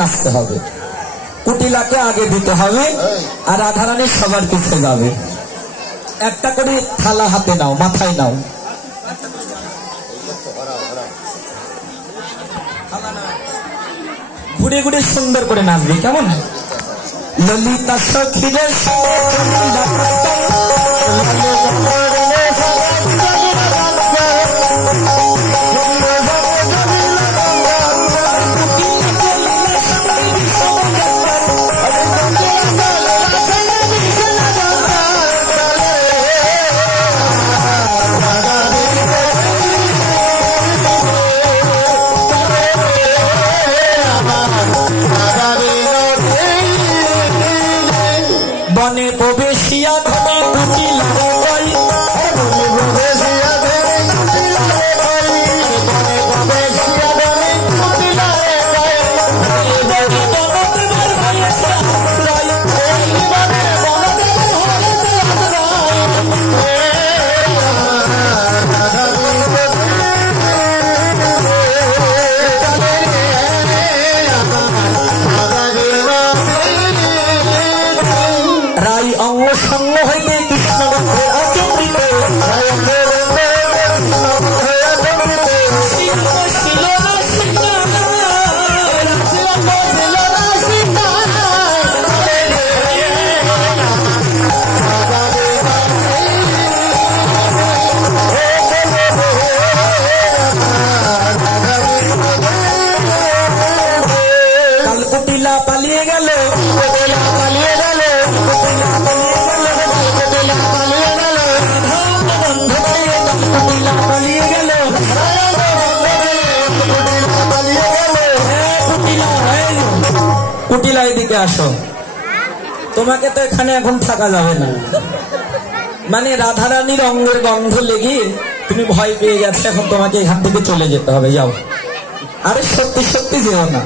নাচতে হবে, কুটিলাকে আগে দিতে হবে আর রাধারানী সবার পিছে যাবে। একটা করে থালা হাতে নাও, মাথায় নাও, ঘুরে ঘুরে সুন্দর করে নাচবে, কেমন? ললিতা সখীদের বনে প্রবেশিয়া ধনে কুটিলারে কই, বনে প্রবেশিয়া ধনে কুটিলারে কই, বনে প্রবেশিয়া ধনে কুটিলারে কই, বনে বনদেবের হয়েছে আশ্রয়, বনে বনদেবের হয়েছে আশ্রয়। রাই অঙ্গ সঙ্গ হইতে কৃষ্ণ গন্ধে আচমৃত, কাল কুটিলা পালিয়ে গেল, কুটিলা পালিয়ে গেল, কুটিলা পালিয়ে গেল, কুটিলা পালিয়ে গেল, কুটিলা এদিকে আসো, তোমাকে তো এখানে এখন থাকা যাবে না। মানে রাধারানীর অঙ্গের গন্ধ লেগে তুমি ভয় পেয়ে গেছো, এখন তোমাকে এখান থেকে চলে যেতে হবে, যাও। আরে সত্যি সত্যি যেও না,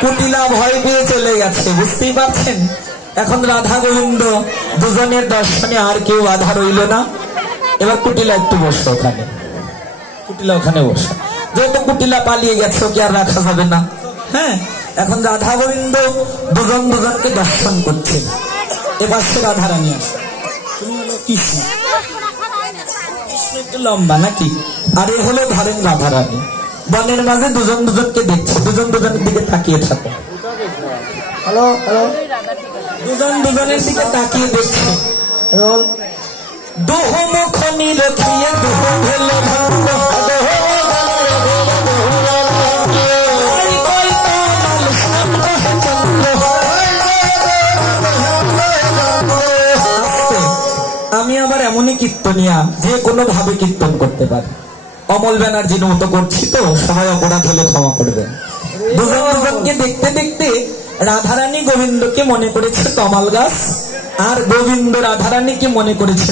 কুটিলা ভয় পেয়ে চলে গেছে, বুঝতেই পারছেন? এখন রাধা গোবিন্দ দুজনের দর্শনে আর কেউ বাধা রইল না। এবার কুটিলা একটু বসো ওখানে, কুটিলা ওখানে বসো, যেহেতু কুটিলা পালিয়ে গেছে ওকে আর রাখা যাবে না। হ্যাঁ, এখন রাধা গোবিন্দ দুজন দুজনকে দর্শন করছেন। এবার সে রাধারানী আসে, তুমি হলো কৃষ্ণ, কৃষ্ণ একটু লম্বা নাকি, আর এ হলো ধরেন রাধারানী। বনের মাঝে দুজন দুজনকে দেখছে, দুজন দুজনের দিকে তাকিয়ে থাকো। হ্যালো হ্যালো, দুজন দুজনের দিকে তাকিয়ে দেখছে। দুহ মুখ নিরখিয়ে দুহ ভেলে ভঙ্গ, আমি আবার এমনই কীর্তনিয়া যে কোনো ভাবে কীর্তন করতে পারি। অমল ব্যানার্জির মতো করছি তো, সবাই অপরাধ হলে ক্ষমা করবেন। দুজন দুজনকে দেখতে দেখতে রাধারানী গোবিন্দকে মনে করেছে তমাল গাছ, আর গোবিন্দ রাধারানীকে মনে করেছে